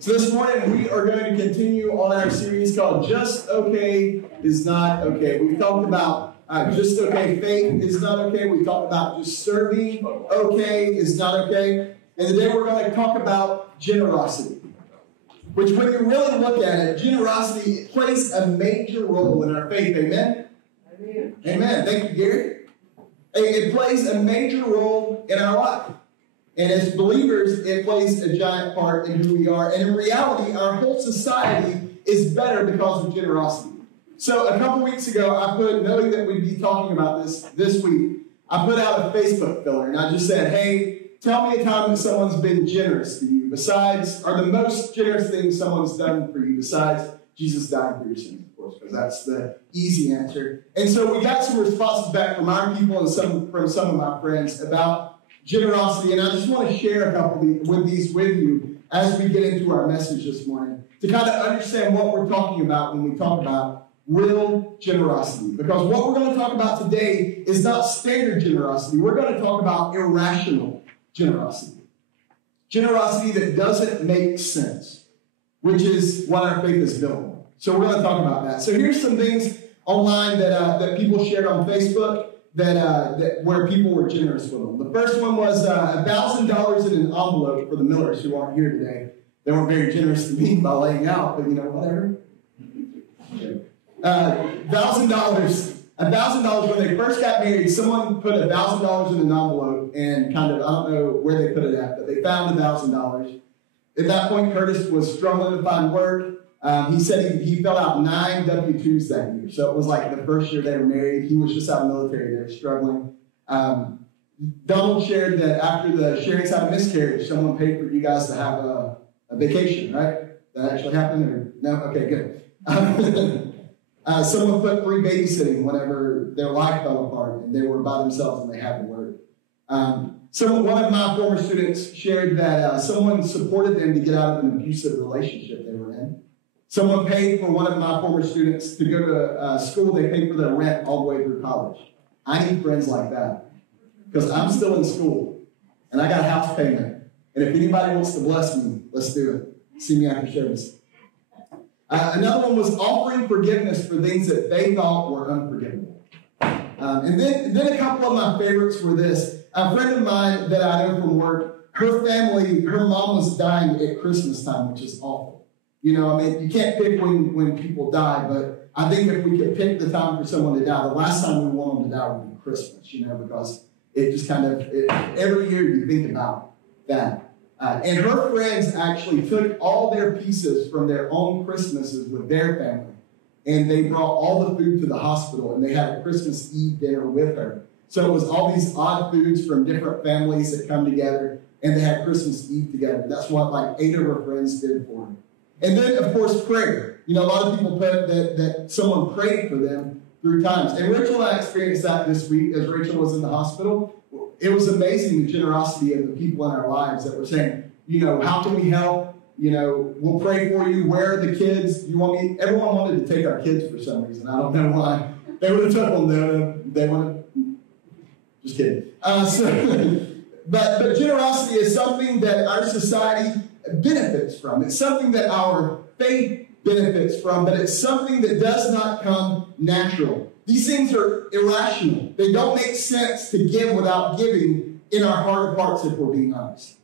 So this morning we are going to continue on our series called Just Okay is Not Okay. We've talked about just okay, faith is not okay. We've talked about just serving okay is not okay. And today we're going to talk about generosity, which when you really look at it, generosity plays a major role in our faith. Amen? Amen. Amen. Thank you, Gary. It plays a major role in our life. And as believers, it plays a giant part in who we are. And in reality, our whole society is better because of generosity. So a couple weeks ago, knowing that we'd be talking about this week, I put out a Facebook filler. And I just said, hey, tell me a time that someone's been generous to you. Or the most generous thing someone's done for you besides Jesus dying for your sins, of course, because that's the easy answer. And so we got some responses back from our people and from some of my friends about generosity, and I just want to share a couple with you as we get into our message this morning to kind of understand what we're talking about when we talk about real generosity. Because what we're going to talk about today is not standard generosity. We're going to talk about irrational generosity. Generosity that doesn't make sense, which is what our faith is built on. So we're going to talk about that. So here's some things online that people shared on Facebook that where people were generous with them. The first one was $1,000 in an envelope for the Millers who aren't here today. They weren't very generous to me by laying out, but whatever. $1,000 when they first got married. Someone put $1,000 in an envelope and I don't know where they put it at, but they found $1,000. At that point, Curtis was struggling to find work. He said he filled out 9 W-2s that year. So it was like the first year they were married. He was just out of the military. They were struggling. Donald shared that after the Sherry's had a miscarriage, someone paid for you guys to have a vacation, right? That actually happened? Or no? Okay, good. Someone put free babysitting whenever their life fell apart and they were by themselves and they had to work. One of my former students shared that someone supported them to get out of an abusive relationship they were in. Someone paid for one of my former students to go to school. They paid for their rent all the way through college. I need friends like that because I'm still in school and I got a house payment. And if anybody wants to bless me, let's do it. See me after service. Another one was offering forgiveness for things that they thought were unforgivable. And then a couple of my favorites were this. A friend of mine that I know from work, her mom was dying at Christmas time, which is awful. You can't pick when people die, but I think if we could pick the time for someone to die, the last time we want them to die would be Christmas, because it just every year you think about that. And her friends actually took all their pieces from their own Christmases with their family, and they brought all the food to the hospital, and they had a Christmas Eve dinner with her. So it was all these odd foods from different families that come together, and they had Christmas Eve together. That's what 8 of her friends did for her. And then, of course, prayer. A lot of people put that someone prayed for them through times. And Rachel and I experienced that this week as Rachel was in the hospital. It was amazing the generosity of the people in our lives that were saying, how can we help? We'll pray for you. Where are the kids? Everyone wanted to take our kids for some reason. I don't know why. They would have took them. They wanted. Just kidding. But generosity is something that our society benefits from. It's something that our faith benefits from, but it's something that does not come natural. These things are irrational. They don't make sense to give without giving in our heart of hearts, if we're being honest.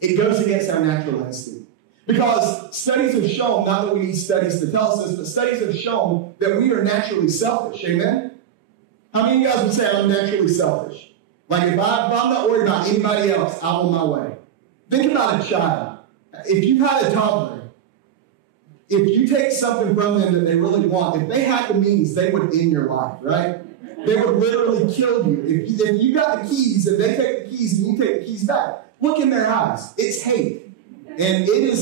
It goes against our natural instinct. Because studies have shown, not that we need studies to tell us this, but studies have shown that we are naturally selfish. Amen? How many of you guys would say I'm naturally selfish? If I'm not worried about anybody else, I'm on my way. Think about a child. If you've had a toddler, if you take something from them that they really want, if they had the means, they would end your life, right? They would literally kill you. If you got the keys and they take the keys and you take the keys back, look in their eyes. It's hate. And it is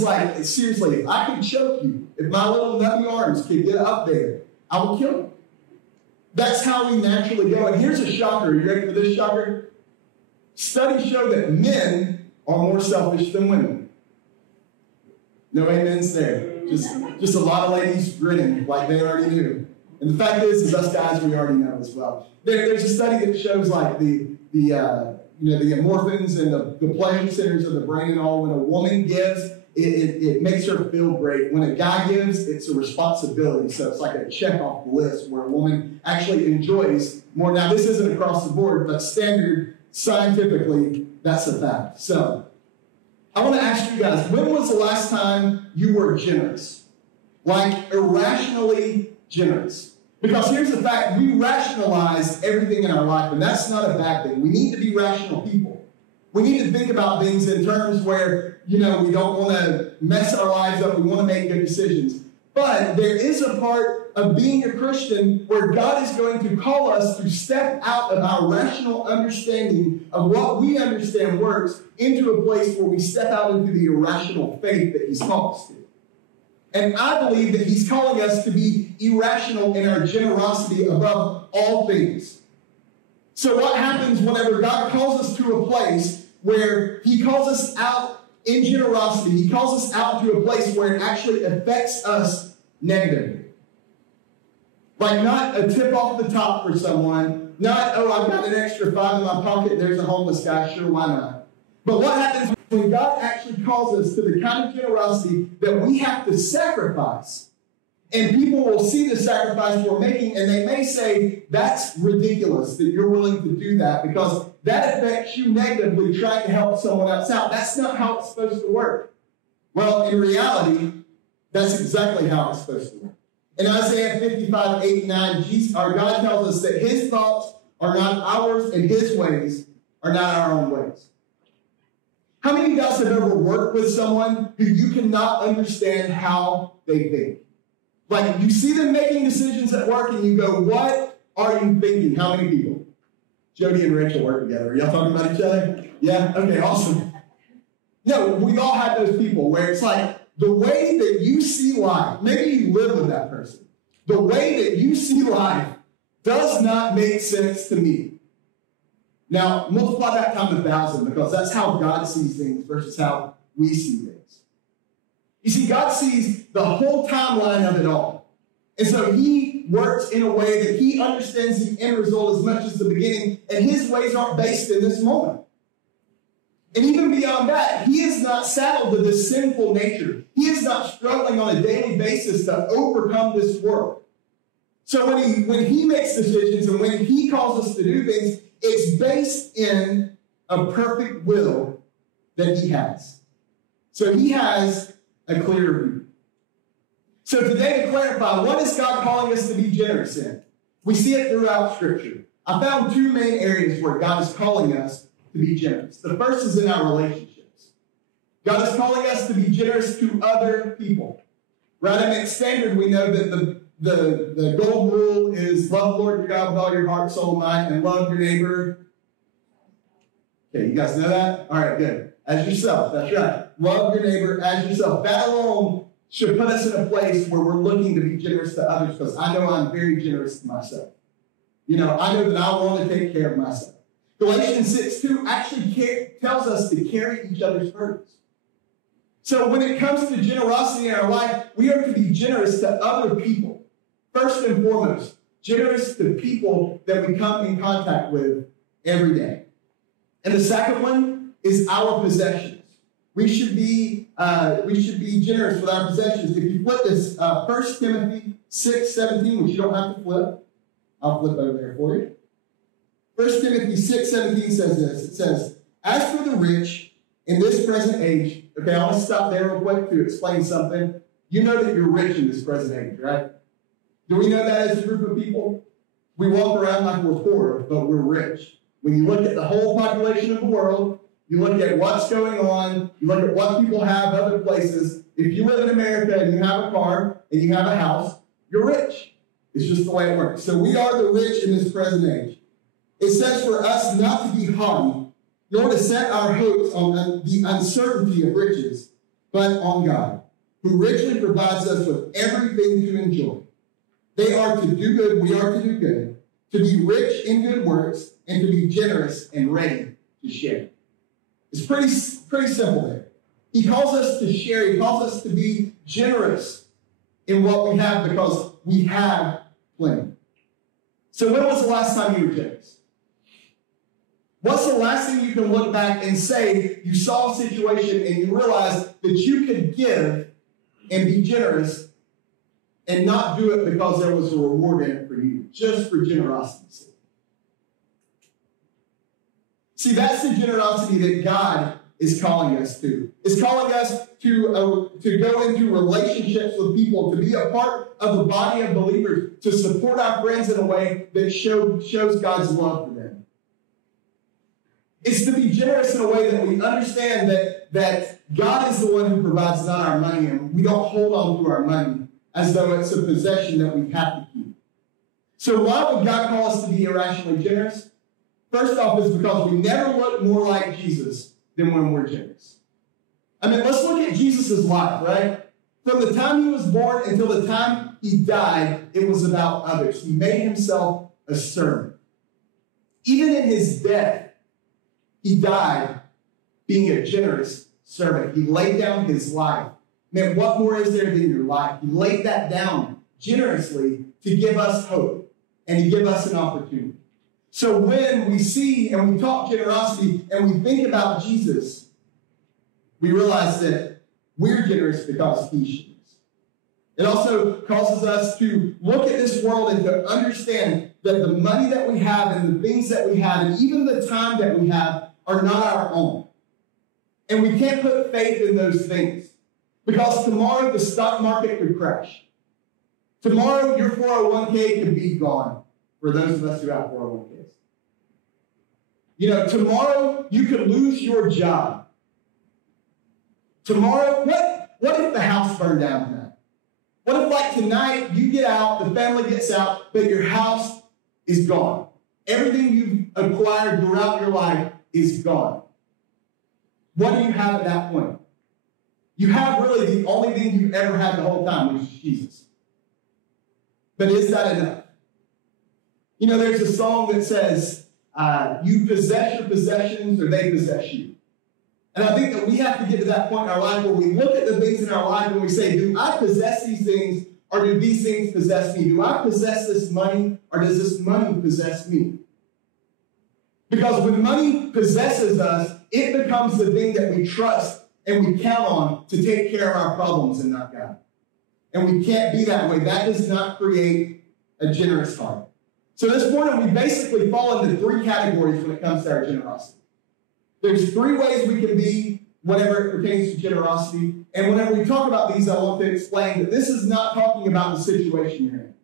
seriously, if I could choke you, if my little nubby arms could get up there, I would kill you. That's how we naturally go. And here's a shocker. You ready for this shocker? Studies show that men are more selfish than women. No amens there. Just a lot of ladies grinning like they already knew. And the fact is us guys, we already know as well. There's a study that shows the endorphins and the pleasure centers of the brain and all. When a woman gives, it makes her feel great. When a guy gives, it's a responsibility. So it's like a check off the list where a woman actually enjoys more. Now, this isn't across the board, but standard scientifically, that's a fact. So I want to ask you guys, when was the last time you were generous? Like irrationally generous? Because here's the fact, we rationalize everything in our life, and that's not a bad thing. We need to be rational people. We need to think about things in terms where, we don't want to mess our lives up. We want to make good decisions. But there is a part of being a Christian where God is going to call us to step out of our rational understanding of what we understand works into a place where we step out into the irrational faith that He's called us to. And I believe that He's calling us to be irrational in our generosity above all things. So what happens whenever God calls us to a place where He calls us out in generosity? He calls us out to a place where it actually affects us negatively. Like not a tip off the top for someone, not, I've got an extra $5 in my pocket, there's a homeless guy, sure, why not? But what happens when God actually calls us to the kind of generosity that we have to sacrifice? And people will see the sacrifice we're making, and they may say, that's ridiculous that you're willing to do that because that affects you negatively trying to help someone else out. That's not how it's supposed to work. Well, in reality, that's exactly how it's supposed to work. In Isaiah 55, 8, and 9, our God tells us that His thoughts are not ours and His ways are not our own ways. How many of you guys have ever worked with someone who you cannot understand how they think? Like, you see them making decisions at work and you go, what are you thinking? How many people? Jody and Rachel work together. Are y'all talking about each other? Yeah? Okay, awesome. No, we've all had those people where it's like the way that you see life, maybe you live with that person, the way that you see life does not make sense to me. Now, multiply that times 1,000 because that's how God sees things versus how we see things. You see, God sees the whole timeline of it all. And so He works in a way that He understands the end result as much as the beginning, and His ways aren't based in this moment. And even beyond that, He is not saddled with this sinful nature. He is not struggling on a daily basis to overcome this world. So when he makes decisions and when He calls us to do things, it's based in a perfect will that He has. So He has a clear view. So today, to clarify, what is God calling us to be generous in? We see it throughout Scripture. I found two main areas where God is calling us to be generous. The first is in our relationships. God is calling us to be generous to other people. Right? I mean, standard, we know that the gold rule is love the Lord your God with all your heart, soul, mind, and love your neighbor. Okay, you guys know that? All right, good. As yourself, that's right. Love your neighbor as yourself. That alone should put us in a place where we're looking to be generous to others because I know I'm very generous to myself. I know that I want to take care of myself. Galatians 6:2 actually tells us to carry each other's burdens. So when it comes to generosity in our life, we are to be generous to other people. First and foremost, generous to people that we come in contact with every day. And the second one is our possessions. We should be generous with our possessions. If you flip this, 1 Timothy 6:17, which you don't have to flip, I'll flip over there for you. 1 Timothy 6:17 says this. It says, as for the rich in this present age, okay, I want to stop there real quick to explain something. You know that you're rich in this present age, right? Do we know that as a group of people? We walk around like we're poor, but we're rich. When you look at the whole population of the world, you look at what's going on, you look at what people have other places. If you live in America and you have a car and you have a house, you're rich. It's just the way it works. So we are the rich in this present age. It says for us not to be haughty, nor to set our hopes on the uncertainty of riches, but on God, who richly provides us with everything to enjoy. They are to do good, we are to do good, to be rich in good works, and to be generous and ready to share. It's pretty simple there. He calls us to share. He calls us to be generous in what we have because we have plenty. So when was the last time you were generous? What's the last thing you can look back and say you saw a situation and you realized that you could give and be generous and not do it because there was a reward in it for you, just for generosity's sake? See, that's the generosity that God is calling us to. It's calling us to go into relationships with people, to be a part of a body of believers, to support our friends in a way that shows God's love for them. It's to be generous in a way that we understand that God is the one who provides, not our money, and we don't hold on to our money as though it's a possession that we have to keep. So why would God call us to be irrationally generous? First off, is because we never look more like Jesus than when we're generous. I mean, let's look at Jesus' life, right? From the time he was born until the time he died, it was about others. He made himself a servant. Even in his death, he died being a generous servant. He laid down his life. Man, what more is there than your life? He laid that down generously to give us hope and to give us an opportunity. So when we see and we talk generosity and we think about Jesus, we realize that we're generous because he's generous. It also causes us to look at this world and to understand that the money that we have and the things that we have and even the time that we have are not our own. And we can't put faith in those things because tomorrow the stock market could crash. Tomorrow your 401k could be gone for those of us who have 401ks. You know, tomorrow you could lose your job. Tomorrow, what if the house burned down tonight? What if, like, tonight you get out, the family gets out, but your house is gone? Everything you've acquired throughout your life is gone. What do you have at that point? You have really the only thing you've ever had the whole time, which is Jesus. But is that enough? You know, there's a song that says, you possess your possessions or they possess you. And I think that we have to get to that point in our life where we look at the things in our life and we say, do I possess these things or do these things possess me? Do I possess this money or does this money possess me? Because when money possesses us, it becomes the thing that we trust and we count on to take care of our problems and not God. And we can't be that way. That does not create a generous heart. So this morning, we basically fall into three categories when it comes to our generosity. There's three ways we can be whenever it pertains to generosity. And whenever we talk about these, I want to explain that this is not talking about the situation you're in.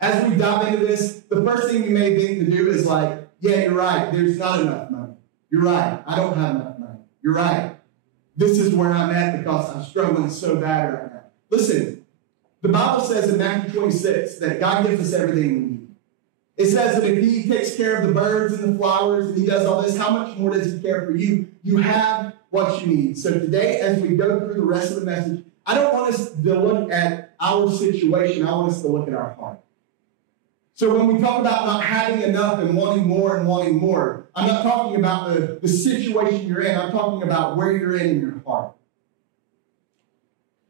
As we dive into this, the first thing you may think to do is like, yeah, you're right. There's not enough money. You're right. I don't have enough money. You're right. This is where I'm at because I'm struggling so bad right now. Listen, the Bible says in Matthew 26 that God gives us everything we need. It says that if he takes care of the birds and the flowers and he does all this, how much more does he care for you? You have what you need. So today, as we go through the rest of the message, I don't want us to look at our situation. I want us to look at our heart. So when we talk about not having enough and wanting more, I'm not talking about the situation you're in. I'm talking about where you're in your heart.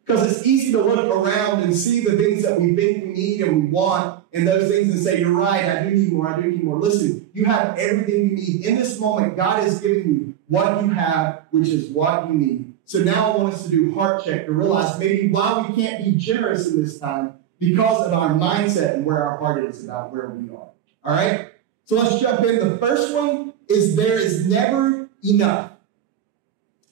Because it's easy to look around and see the things that we think we need and we want and those things and say, you're right, I do need more. Listen, you have everything you need. In this moment, God is giving you what you have, which is what you need. So now I want us to do heart check to realize maybe why we can't be generous in this time because of our mindset and where our heart is about where we are. All right? So let's jump in. The first one is there is never enough.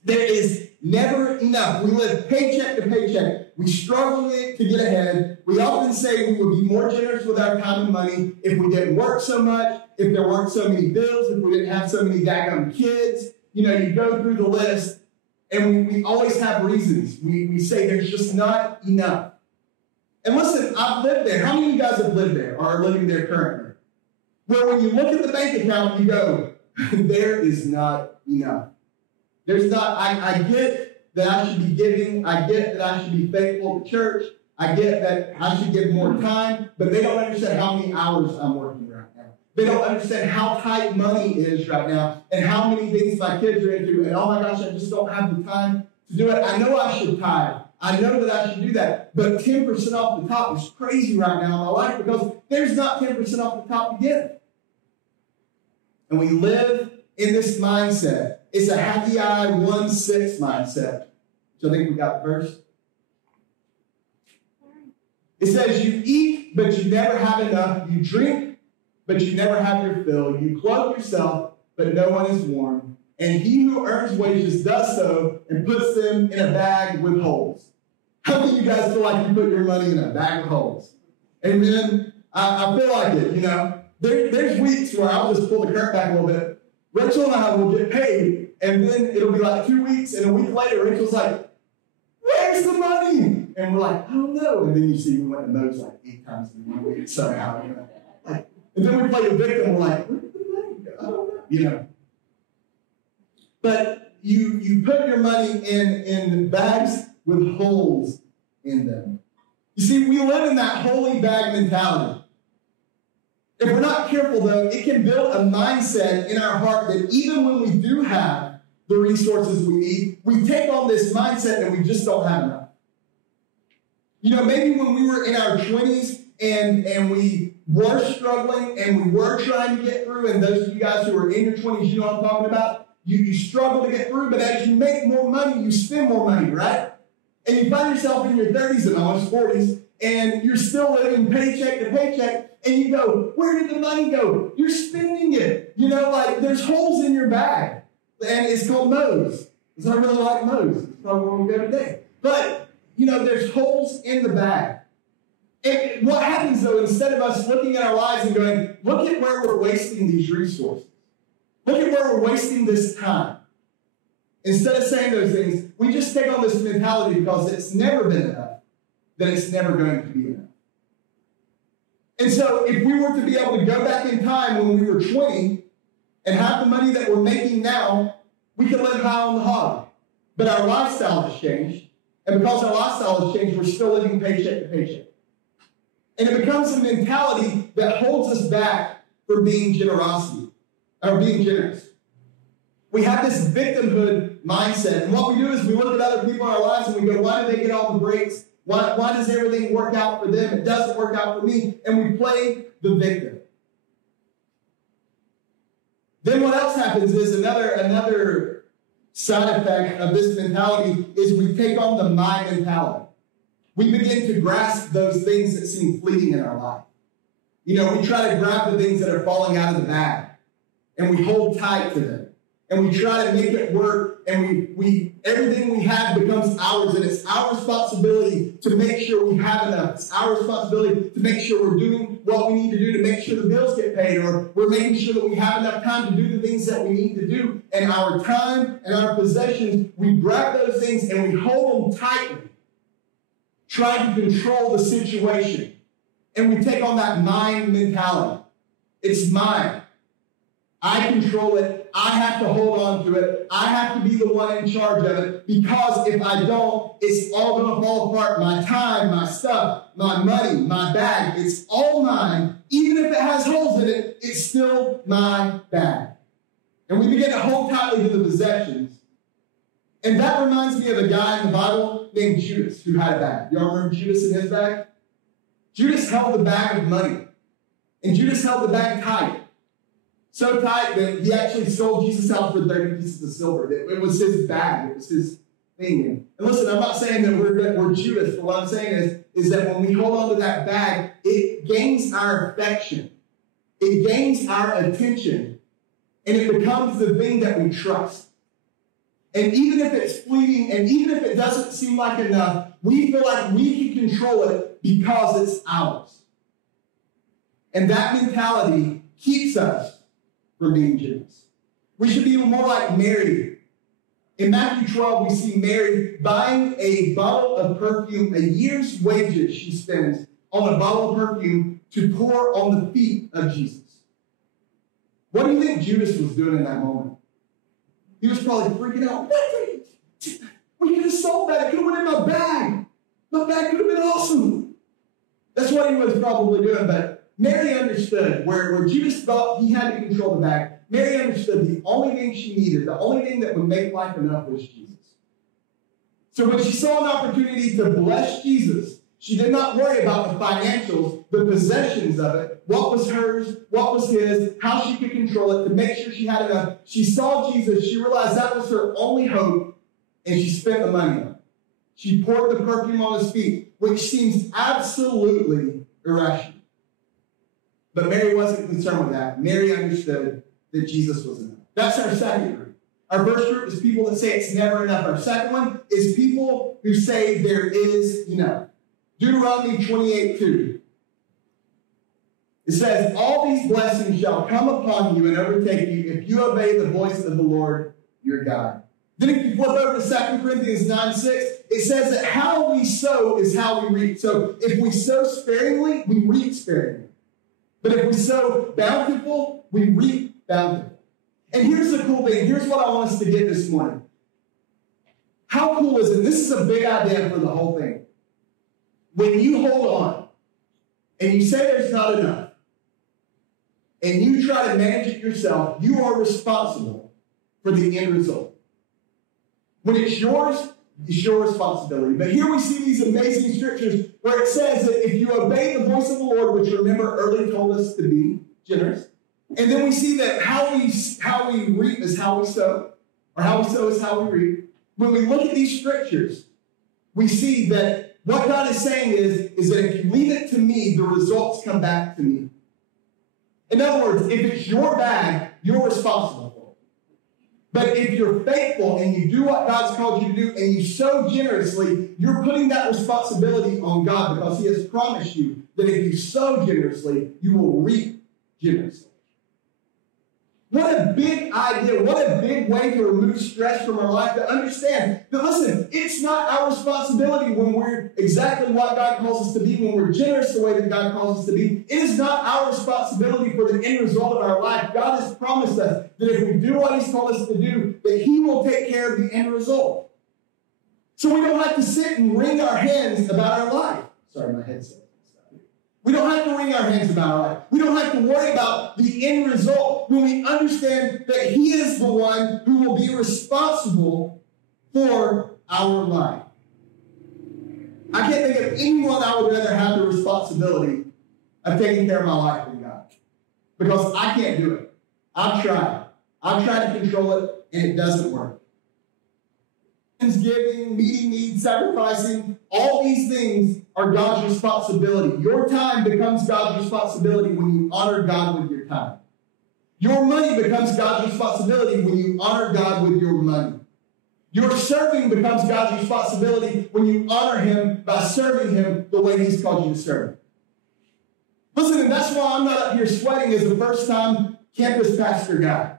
There is never enough. We live paycheck to paycheck. We struggle to get ahead. We often say we would be more generous with our time and money if we didn't work so much, if there weren't so many bills, if we didn't have so many daggone kids. You know, you go through the list, and we always have reasons. We say there's just not enough. And listen, I've lived there. How many of you guys have lived there or are living there currently? Where when you look at the bank account, you go, there is not enough. There's not, I get that I should be giving. I get that I should be faithful to church. I get that I should give more time, but they don't understand how many hours I'm working right now. They don't understand how tight money is right now and how many things my kids are into. And oh my gosh, I just don't have the time to do it. I know I should tithe. I know that I should do that. But 10% off the top is crazy right now in my life because there's not 10% off the top to give. And we live in this mindset. It's a Haggai 1:6 mindset. So I think we got the verse. It says, you eat, but you never have enough. You drink, but you never have your fill. You clothe yourself, but no one is warm. And he who earns wages does so and puts them in a bag with holes. How many of you guys feel like you put your money in a bag with holes? Amen. I feel like it, you know. There's weeks where I'll just pull the curtain back a little bit. Rachel and I will get paid, and then it'll be like 2 weeks, and a week later, Rachel's like, where's the money? And we're like, I don't know. And then you see we went to Moe's like 8 times in 1 week somehow. You know? And then we play the victim, we're like, where did the money go? I don't know. You know. But you put your money in bags with holes in them. You see, we live in that holy bag mentality. If we're not careful, though, it can build a mindset in our heart that even when we do have the resources we need, we take on this mindset and we just don't have enough. You know, maybe when we were in our 20s and we were struggling and we were trying to get through, and those of you guys who are in your 20s, you know what I'm talking about, you struggle to get through, but as you make more money, you spend more money, right? And you find yourself in your 30s and almost 40s, and you're still living paycheck to paycheck, and you go, where did the money go? You're spending it. You know, like there's holes in your bag, and it's called Moe's. Because I really like Moe's. It's probably where we go today. But, you know, there's holes in the bag. And what happens, though, instead of us looking at our lives and going, look at where we're wasting these resources. Look at where we're wasting this time. Instead of saying those things, we just take on this mentality because it's never been enough, that it's never going to be enough. And so if we were to be able to go back in time when we were 20 and have the money that we're making now, we could live high on the hog. But our lifestyle has changed. And because our lifestyle has changed, we're still living paycheck to paycheck. And it becomes a mentality that holds us back from being generous. We have this victimhood mindset. And what we do is we look at other people in our lives and we go, why do they get all the breaks? Why does everything work out for them? It doesn't work out for me. And we play the victim. Then what else happens is another side effect of this mentality is we take on the my mentality. We begin to grasp those things that seem fleeting in our life. You know, we try to grab the things that are falling out of the bag, and we hold tight to them. And we try to make it work, and we everything we have becomes ours, and it's our responsibility to make sure we have enough. It's our responsibility to make sure we're doing what we need to do to make sure the bills get paid, or we're making sure that we have enough time to do the things that we need to do. And our time and our possessions, we grab those things and we hold them tightly, trying to control the situation. And we take on that mine mentality. It's mine. I control it. I have to hold on to it. I have to be the one in charge of it, because if I don't, it's all going to fall apart. My time, my stuff, my money, my bag, it's all mine. Even if it has holes in it, it's still my bag. And we begin to hold tightly to the possessions. And that reminds me of a guy in the Bible named Judas who had a bag. Y'all remember Judas and his bag? Judas held the bag of money. And Judas held the bag tight. So tight that he actually sold Jesus out for 30 pieces of silver. It was his bag. It was his thing. And listen, I'm not saying that we're Judas, but what I'm saying is that when we hold on to that bag, it gains our affection. It gains our attention. And it becomes the thing that we trust. And even if it's fleeting, and even if it doesn't seem like enough, we feel like we can control it because it's ours. And that mentality keeps us from being generous. We should be more like Mary. In Matthew 12, we see Mary buying a bottle of perfume, a year's wages she spends on a bottle of perfume to pour on the feet of Jesus. What do you think Judas was doing in that moment? He was probably freaking out. We could have sold that. It could have went in my bag. My bag could have been awesome. That's what he was probably doing. But Mary understood where Judas thought he had to control the bag. Mary understood the only thing she needed, the only thing that would make life enough was Jesus. So when she saw an opportunity to bless Jesus, she did not worry about the financials. the possessions of it, what was hers, what was his, how she could control it to make sure she had enough. She saw Jesus. She realized that was her only hope, and she spent the money on it. She poured the perfume on his feet, which seems absolutely irrational. But Mary wasn't concerned with that. Mary understood that Jesus was enough. That's our second group. Our first group is people that say it's never enough. Our second one is people who say there is enough. Deuteronomy 28:2. It says, all these blessings shall come upon you and overtake you if you obey the voice of the Lord your God. Then if you flip over to 2 Corinthians 9:6, it says that how we sow is how we reap. So if we sow sparingly, we reap sparingly. But if we sow bountiful, we reap bountiful. And here's the cool thing. Here's what I want us to get this morning. How cool is it? This is a big idea for the whole thing. When you hold on and you say there's not enough and you try to manage it yourself, you are responsible for the end result. When it's yours, it's your responsibility. But here we see these amazing scriptures where it says that if you obey the voice of the Lord, which remember earlier told us to be generous, and then we see that how we reap is how we sow, or how we sow is how we reap. When we look at these scriptures, we see that what God is saying is that if you leave it to me, the results come back to me. In other words, if it's your bag, you're responsible for it. But if you're faithful and you do what God's called you to do and you sow generously, you're putting that responsibility on God because he has promised you that if you sow generously, you will reap generously. What a big idea. What a big way to remove stress from our life, to understand that, listen, it's not our responsibility when we're exactly what God calls us to be, when we're generous the way that God calls us to be. It is not our responsibility for the end result of our life. God has promised us that if we do what he's told us to do, that he will take care of the end result. So we don't have to sit and wring our hands about our life. Sorry, my headset. We don't have to wring our hands about our life. We don't have to worry about the end result when we understand that he is the one who will be responsible for our life. I can't think of anyone I would rather have the responsibility of taking care of my life than God. Because I can't do it. I've tried. I've tried to control it, and it doesn't work. Giving, meeting needs, sacrificing, all these things are God's responsibility. Your time becomes God's responsibility when you honor God with your time. Your money becomes God's responsibility when you honor God with your money. Your serving becomes God's responsibility when you honor him by serving him the way he's called you to serve. Listen, and that's why I'm not up here sweating as a first-time campus pastor guy.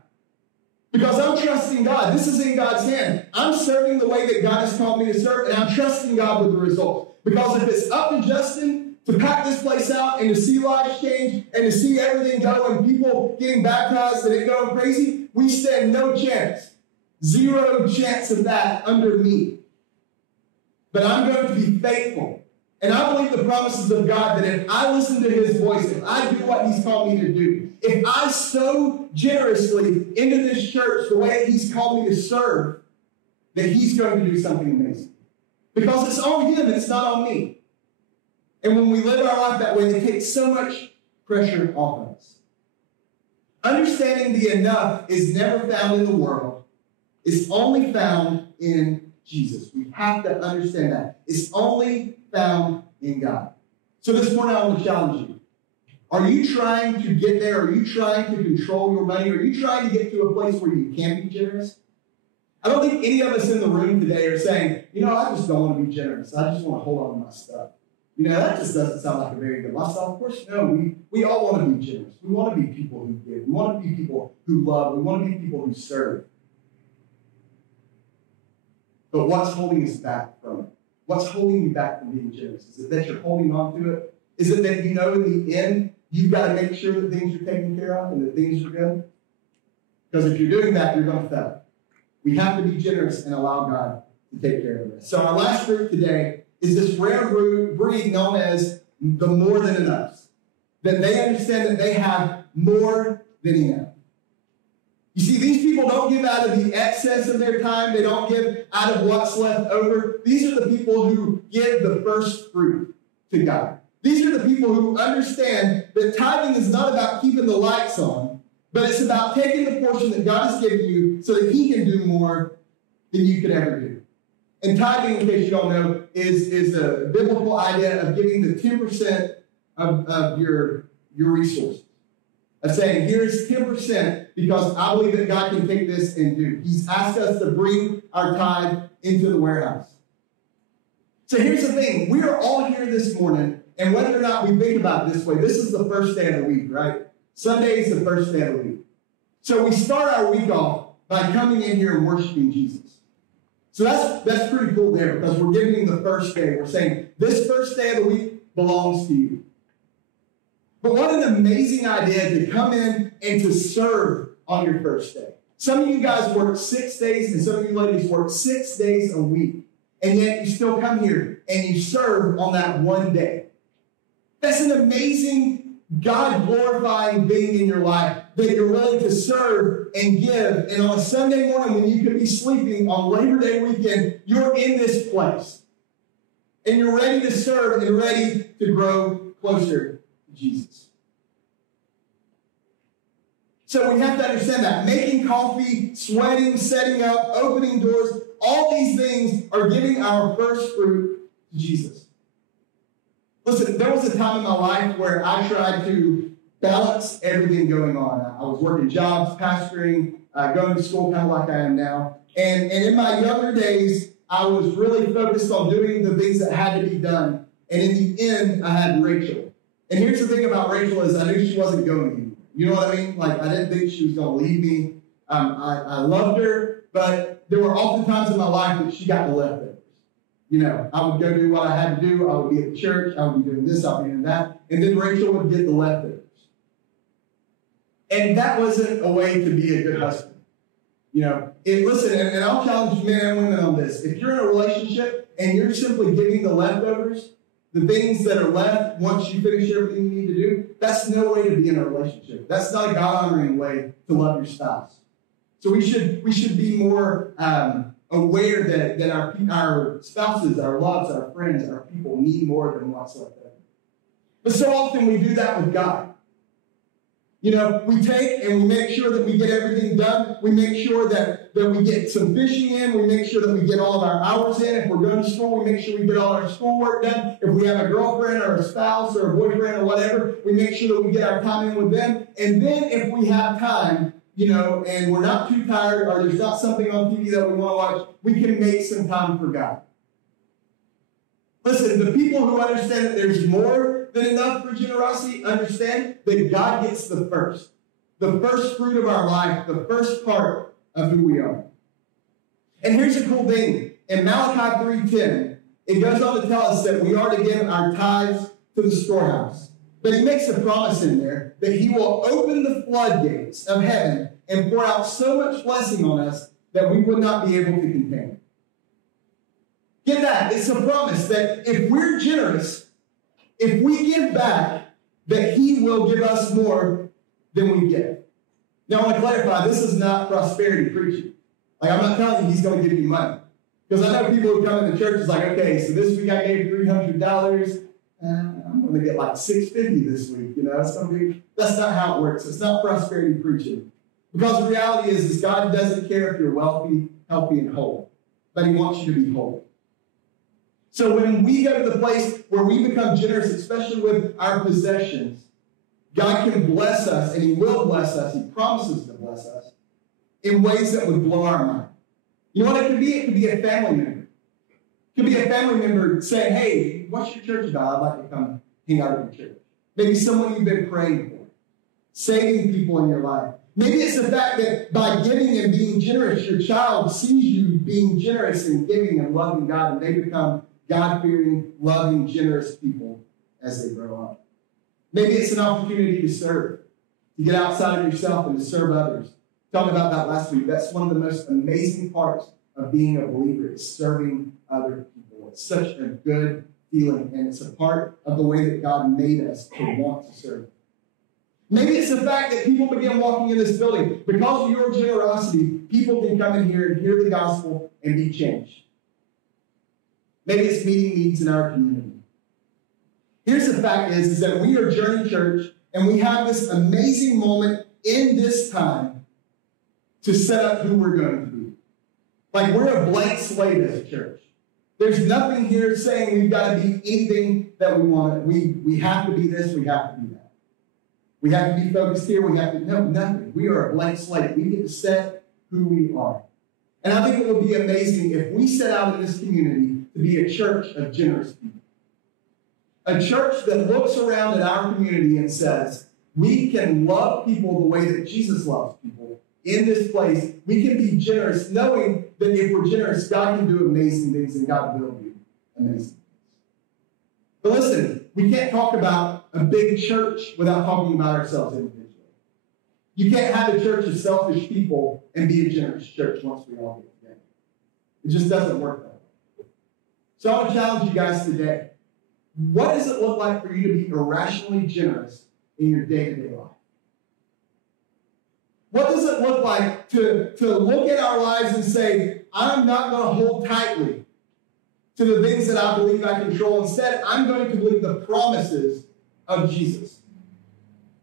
Because I'm trusting God. This is in God's hand. I'm serving the way that God has called me to serve, and I'm trusting God with the result. Because if it's up to Justin to pack this place out and to see lives change and to see everything go and people getting baptized and it going crazy, we stand no chance. Zero chance of that under me. But I'm going to be faithful. And I believe the promises of God that if I listen to his voice, if I do what he's called me to do, if I sow generously into this church the way he's called me to serve, that he's going to do something amazing. Because it's on him, it's not on me. And when we live our life that way, it takes so much pressure off of us. Understanding the enough is never found in the world. It's only found in Jesus. We have to understand that. It's only found in God. So this morning I want to challenge you. Are you trying to get there? Are you trying to control your money? Are you trying to get to a place where you can be generous? I don't think any of us in the room today are saying, I just don't want to be generous. I just want to hold on to my stuff. That just doesn't sound like a very good lifestyle. Of course, no. We all want to be generous. We want to be people who give. We want to be people who love. We want to be people who serve. But what's holding us back from it? What's holding you back from being generous? Is it that you're holding on to it? Is it that in the end, you've got to make sure that things are taken care of and that things are good? Because if you're doing that, you're going to fail. We have to be generous and allow God to take care of us. So our last group today is this rare breed known as the more than enoughs. That they understand that they have more than enough. You see, these people don't give out of the excess of their time. They don't give out of what's left over. These are the people who give the first fruit to God. These are the people who understand that tithing is not about keeping the lights on, but it's about taking the portion that God has given you so that he can do more than you could ever do. And tithing, in case you don't know, is a biblical idea of giving the 10% of your resources. Of saying, here's 10% because I believe that God can take this and do. He's asked us to bring our tithe into the warehouse. So here's the thing. We are all here this morning, and whether or not we think about it this way, this is the first day of the week, right? Sunday is the first day of the week. So we start our week off by coming in here and worshiping Jesus. So that's pretty cool there because we're giving him the first day. We're saying this first day of the week belongs to you. But what an amazing idea to come in and to serve on your first day. Some of you guys work 6 days and some of you ladies work 6 days a week. And yet you still come here and you serve on that one day. That's an amazing, God-glorifying thing in your life that you're willing to serve and give. And on a Sunday morning when you could be sleeping on Labor Day weekend, you're in this place. And you're ready to serve and ready to grow closer to Jesus. So we have to understand that. Making coffee, sweating, setting up, opening doors, all these things are giving our first fruit to Jesus. Listen, there was a time in my life where I tried to balance everything going on. I was working jobs, pastoring, going to school kind of like I am now. And in my younger days, I was really focused on doing the things that had to be done. And in the end, I had Rachel. And here's the thing about Rachel is I knew she wasn't going anywhere. You know what I mean? Like, I didn't think she was going to leave me. I loved her, but there were often times in my life that she got the leftovers. You know, I would go do what I had to do. I would be at the church. I would be doing this. I would be doing that. And then Rachel would get the leftovers. And that wasn't a way to be a good husband. You know, listen, and I'll challenge men and women on this. If you're in a relationship and you're simply giving the leftovers, the things that are left once you finish everything you need to do, that's no way to be in a relationship. That's not a God-honoring way to love your spouse. So we should be more aware that our spouses, our loves, our friends, our people need more than what's left over. But so often we do that with God. You know, we take and we make sure that we get everything done. We make sure that we get some fishing in. We make sure that we get all of our hours in. If we're going to school, we make sure we get all our schoolwork done. If we have a girlfriend or a spouse or a boyfriend or whatever, we make sure that we get our time in with them. And then if we have time, you know, and we're not too tired or there's not something on TV that we want to watch, we can make some time for God. Listen, the people who understand that there's more than enough for generosity understand that God gets the first fruit of our life, the first part of who we are. And here's a cool thing. In Malachi 3:10, it goes on to tell us that we are to give our tithes to the storehouse. But he makes a promise in there that he will open the floodgates of heaven and pour out so much blessing on us that we would not be able to contain it. Get that? It's a promise that if we're generous, if we give back, that he will give us more than we give. Now, I want to clarify, this is not prosperity preaching. Like, I'm not telling you he's going to give you money. Because I know people who come in the church is like, okay, so this week I gave $300. I'm going to get like $650 this week. You know, that's not how it works. It's not prosperity preaching. Because the reality is God doesn't care if you're wealthy, healthy, and whole. But he wants you to be whole. So when we go to the place where we become generous, especially with our possessions, God can bless us, and he will bless us. He promises to bless us in ways that would blow our mind. You know what it could be? It could be a family member. It could be a family member saying, hey, what's your church about? I'd like to come hang out at your church. Maybe someone you've been praying for. Saving people in your life. Maybe it's the fact that by giving and being generous, your child sees you being generous and giving and loving God, and they become God-fearing, loving, generous people as they grow up. Maybe it's an opportunity to serve, to get outside of yourself and to serve others. Talked about that last week. That's one of the most amazing parts of being a believer, is serving other people. It's such a good feeling, and it's a part of the way that God made us to want to serve. Maybe it's the fact that people begin walking in this building. Because of your generosity, people can come in here and hear the gospel and be changed. Maybe it's meeting needs in our community. Here's the fact is that we are Journey Church, and we have this amazing moment in this time to set up who we're going to be. Like, we're a blank slate as a church. There's nothing here saying we've got to be anything that we want. We have to be this, we have to be that. We have to be focused here, we have to, no, nothing. We are a blank slate. We get to set who we are. And I think it would be amazing if we set out in this community to be a church of generous people. A church that looks around at our community and says, we can love people the way that Jesus loves people in this place. We can be generous, knowing that if we're generous, God can do amazing things and God will do amazing things. But listen, we can't talk about a big church without talking about ourselves individually. You can't have a church of selfish people and be a generous church once we all get together. It just doesn't work that way. So I want to challenge you guys today. What does it look like for you to be irrationally generous in your day-to-day life? What does it look like to look at our lives and say, I'm not going to hold tightly to the things that I believe I control. Instead, I'm going to believe the promises of Jesus.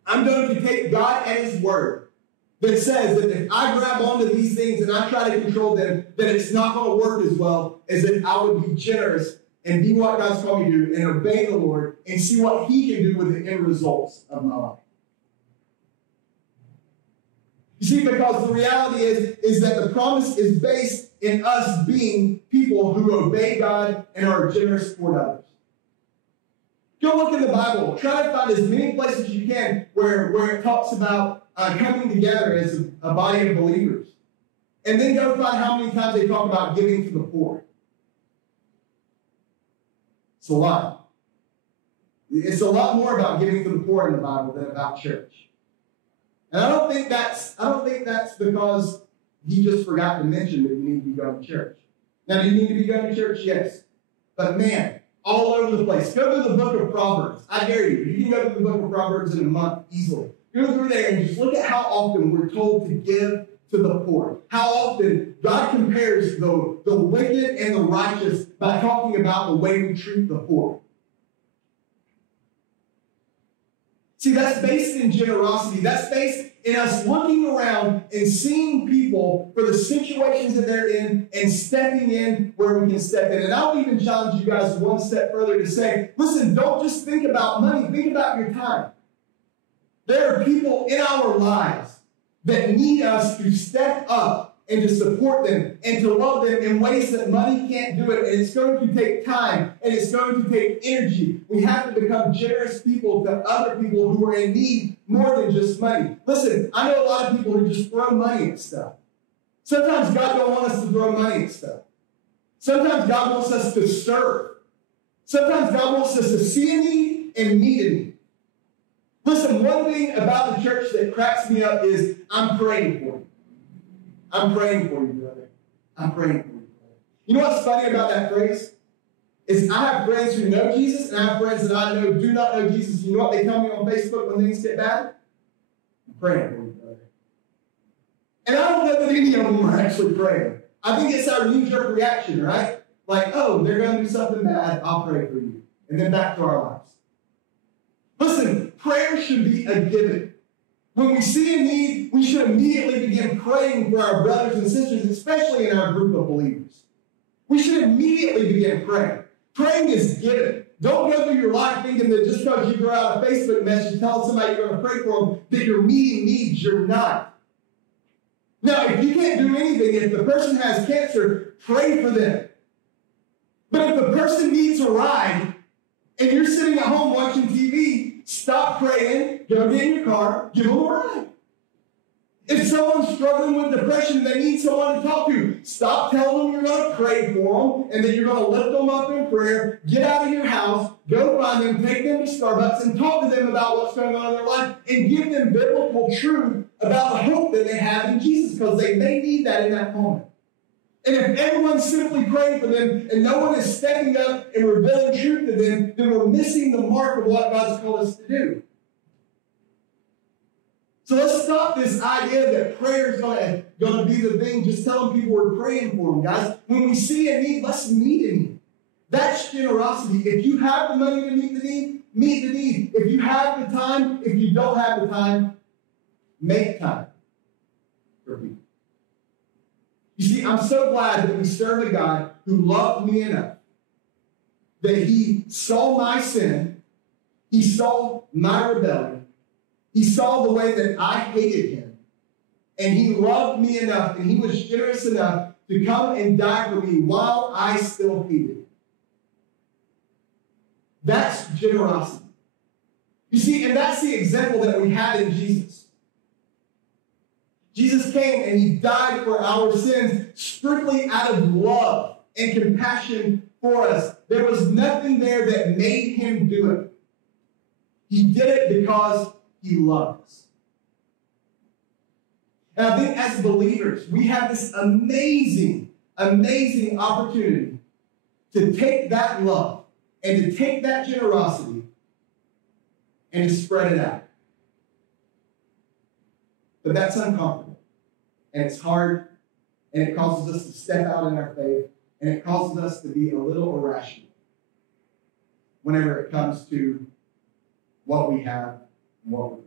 I'm going to take God and His Word that says that if I grab onto these things and I try to control them, then it's not going to work as well as if I would be generous and be what God's called me to do and obey the Lord and see what He can do with the end results of my life. You see, because the reality is that the promise is based in us being people who obey God and are generous toward others. Go look in the Bible. Try to find as many places as you can where it talks about coming together as a body of believers. And then go find how many times they talk about giving to the poor. It's a lot. It's a lot more about giving to the poor in the Bible than about church. And I don't think that's because He just forgot to mention that you need to be going to church. Now, do you need to be going to church? Yes. But man, all over the place. Go to the book of Proverbs. I dare you. You can go to the book of Proverbs in a month easily. Go through there and just look at how often we're told to give to the poor. How often God compares the wicked and the righteous by talking about the way we treat the poor. See, that's based in generosity. That's based in us looking around and seeing people for the situations that they're in and stepping in where we can step in. And I would even challenge you guys one step further to say, listen, don't just think about money. Think about your time. There are people in our lives that need us to step up and to support them and to love them in ways that money can't do it. And it's going to take time and it's going to take energy. We have to become generous people to other people who are in need more than just money. Listen, I know a lot of people who just throw money at stuff. Sometimes God don't want us to throw money at stuff. Sometimes God wants us to serve. Sometimes God wants us to see a need and meet a need. Listen, one thing about the church that cracks me up is I'm praying for you. I'm praying for you, brother. I'm praying for you, brother. You know what's funny about that phrase? Is I have friends who know Jesus, and I have friends that I know do not know Jesus. You know what they tell me on Facebook when things get bad? I'm praying for you, brother. And I don't know that any of them are actually praying. I think it's our knee-jerk reaction, right? Like, oh, they're going to do something bad. I'll pray for you. And then back to our lives. Listen, prayer should be a given. When we see a need, we should immediately begin praying for our brothers and sisters, especially in our group of believers. We should immediately begin praying. Praying is given. Don't go through your life thinking that just because you throw out a Facebook message telling somebody you're going to pray for them, that you're meeting needs. You're not. Now, if you can't do anything, if the person has cancer, pray for them. But if the person needs a ride and you're sitting at home watching TV, stop praying, go get in your car, give them a ride. If someone's struggling with depression, they need someone to talk to. Stop telling them you're going to pray for them and that you're going to lift them up in prayer. Get out of your house, go find them, take them to Starbucks and talk to them about what's going on in their life and give them biblical truth about the hope that they have in Jesus because they may need that in that moment. And if everyone's simply praying for them and no one is stepping up and revealing truth to them, then we're missing the mark of what God's called us to do. So let's stop this idea that prayer is going to be the thing. Just telling people we're praying for them, guys. When we see a need, let's meet a need. That's generosity. If you have the money to meet the need, meet the need. If you have the time, if you don't have the time, make time for people. You see, I'm so glad that we serve a God who loved me enough that he saw my sin, he saw my rebellion, he saw the way that I hated him, and he loved me enough, and he was generous enough to come and die for me while I still hated him. That's generosity. You see, and that's the example that we had in Jesus. Jesus came and he died for our sins strictly out of love and compassion for us. There was nothing there that made him do it. He did it because he loved us. And I think as believers, we have this amazing, amazing opportunity to take that love and to take that generosity and to spread it out. But that's uncomfortable, and it's hard, and it causes us to step out in our faith, and it causes us to be a little irrational whenever it comes to what we have and what we